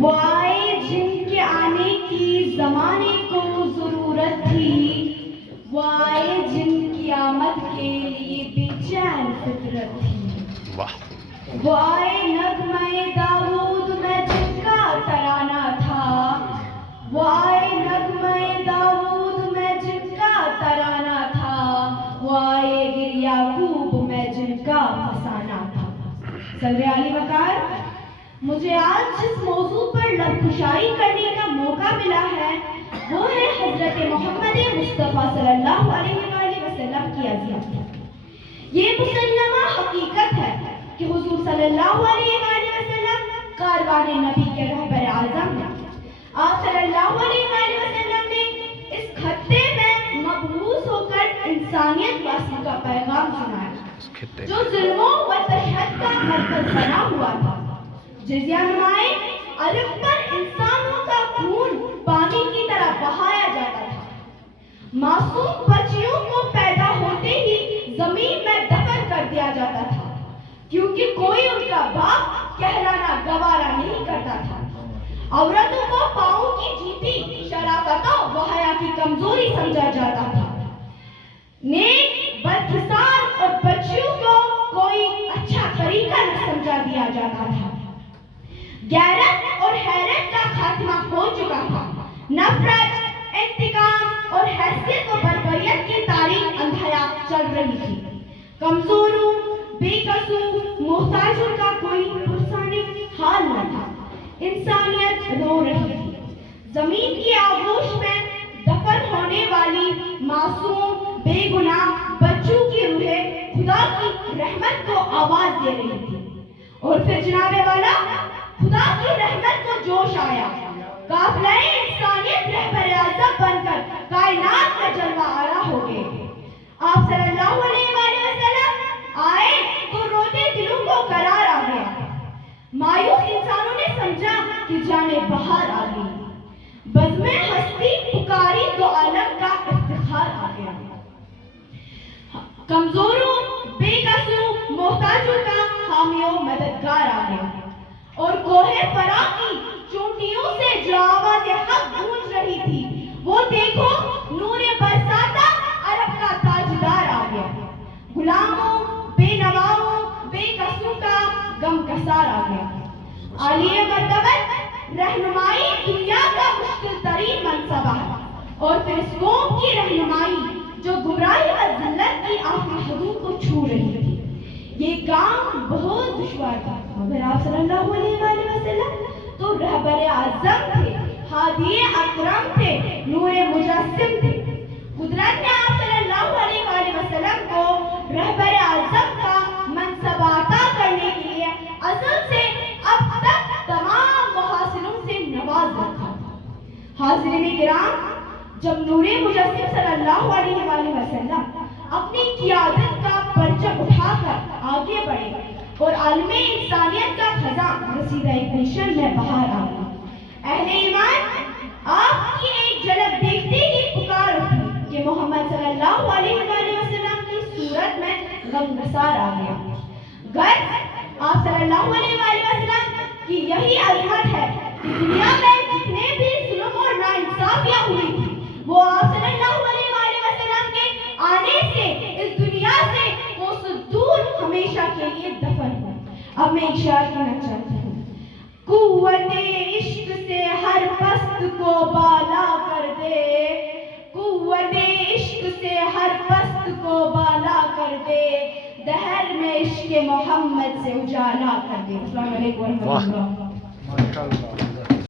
وہ آئے جن کے آنے کی زمانے کو ضرورت تھی، وہ آئے جن کی آمد کے لیے بے چین فطرت تھی، وہ آئے نغمہ داؤد میں جن کا ترانہ تھا، وہ آئے نغمہ داؤد میں جن کا ترانہ تھا، وہ آئے گر یعقوب میں جن کا فسانہ تھا۔ صدر علی وقار، مجھے آج جس موضوع پر لب کشائی کرنے کا موقع ملا ہے وہ ہے حضرت محمد مصطفیٰ صلی اللہ علیہ وآلہ وسلم کی عظمت۔ یہ مسلمہ حقیقت ہے کہ حضور صلی اللہ علیہ وآلہ وسلم کاروان نبی کے رہبر اعظم ہیں۔ آپ صلی اللہ علیہ وآلہ وسلم نے اس خطے میں مبعوث ہو کر انسانیت واسی کا پیغام سنایا جو ظلموں و تشدد کا مرکز بنا ہوا تھا۔ جزیہ نمائے عرب پر انسانوں کا خون پانی کی طرح بہایا جاتا تھا۔ معصوم بچیوں کو پیدا ہوتے ہی زمین میں دفن کر دیا جاتا تھا کیونکہ کوئی ان کا باپ کہلانا گوارا نہیں کرتا تھا۔ عورتوں کو پاؤں کی جوتی شرافت و حیا کی کمزوری سمجھا جاتا تھا۔ نیک بدخصال اور بچیوں کو کوئی اچھا طریقہ نہ سمجھا دیا جاتا تھا۔ غیرت اور حیرت کا خاتمہ ہو چکا تھا۔ نفرت، انتقام اور حیثیت و بربریت کی تاریخ اندھیا چل رہی تھی۔ کمزوروں، بے کسوں، محتاجوں کا کوئی پرسانی حال نہ تھا۔ انسانیت رو رہی تھی۔ زمین کی آغوش میں دفن ہونے والی معصوم بے گناہ بچوں کی روحیں خدا کی رحمت کو آواز دے رہی تھی۔ اور پھر جناب والا خدا کی رحمت کو جوش آیا۔ قافلہ انسانیت رہبر اعظم بن کر کائنات میں جلوہ آرا ہو گئے۔ آپ صلی اللہ علیہ وآلہ وسلم آئے تو روتے دلوں کو قرار آ گیا۔ مایوس انسانوں نے سمجھا کہ جانے بہار آ گئی۔ بزم ہستی پکاری دو عالم کا افتخار آ گیا۔ کمزوروں، بے کسوں، محتاجوں کا حامی و مددگار آ گیا۔ اور کوہ فرا کی چوٹیوں سے جو آواز حق گونج رہی تھی وہ دیکھو نور برساتہ عرب کا تاجدار آ گیا۔ غلاموں، بے نواؤں، بے کسوں کا غم گسار آ گیا۔ عالیہ مرتبت رہنمائی دنیا کا مشکل ترین منصبہ ہے اور پھر اس قوم کی رہنمائی جو گمراہی و ذلت کی آخری حدود کو چھو رہی تھی۔ یہ کام بہت دشوار تھا مگر آپ صلی اللہ علیہ وآلہ وسلم تو رہبر اعظم تھے، ہادی اکرم تھے، نور مجسم تھے۔ قدرت نے آپ صلی اللہ علیہ وآلہ وسلم کو رہبر اعظم کا منصب عطا کرنے کے لیے ازل سے اب تک تمام محاسنوں سے نواز رکھا۔ حاضرین کرام، جب نور مجسم صلی اللہ علیہ وآلہ وسلم اپنی قیادت کا پرچم اٹھا کر آگے بڑھے اور عالم انسانیت کا خزاں رسیدہ گلشن میں باہر آ گیا۔ اہل ایمان، آپ کی ایک جھلک دیکھتے ہی پکار اٹھی کہ محمد صلی اللہ علیہ وآلہ وسلم کی صورت میں غم گسار آ گیا۔ گر آپ صلی اللہ علیہ وآلہ وسلم کی یہی عظمت ہے کہ دنیا میں جتنے بھی ظلم اور ناانصافیاں ہوئی تھی وہ آپ صلی اللہ علیہ وآلہ وسلم کے آنے سے اس دنیا سے کوسوں دور ہمیشہ کے لیے دفن ہو۔ اب میں اشارہ کرنا چاہتی ہوں۔ قوت عشق سے ہر پست کو بالا کر دے، قوت عشق سے ہر پست کو بالا کر دے، دہر میں عشق محمد سے اجالا کر دے۔ السلام علیکم ورحمۃ اللہ۔